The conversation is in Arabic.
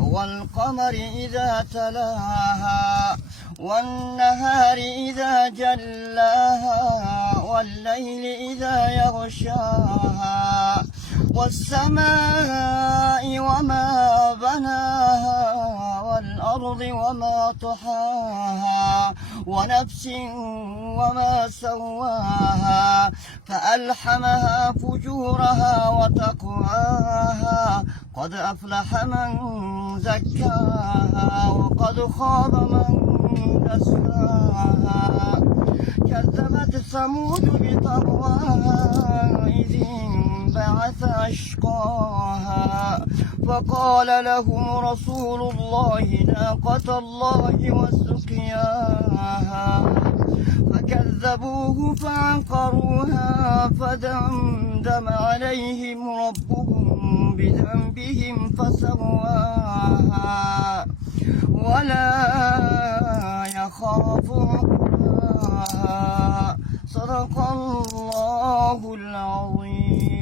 والقمر إذا تلاها والنهار إذا جلاها والليل إذا يغشاها والسماء وما بناها والأرض وما طحاها ونفس وما سواها فألحمها فجورها وتقواها قد أفلح من زكاها وقد خاب من دساها كذبت ثمود بطغواها إذ انبعث أشقاها فقال لهم رسول الله ناقة الله وسقياها فكذبوه فعقروها فدمدم عليهم ربهم بذنبهم فسواها ولا يخاف عقباها صدق الله العظيم.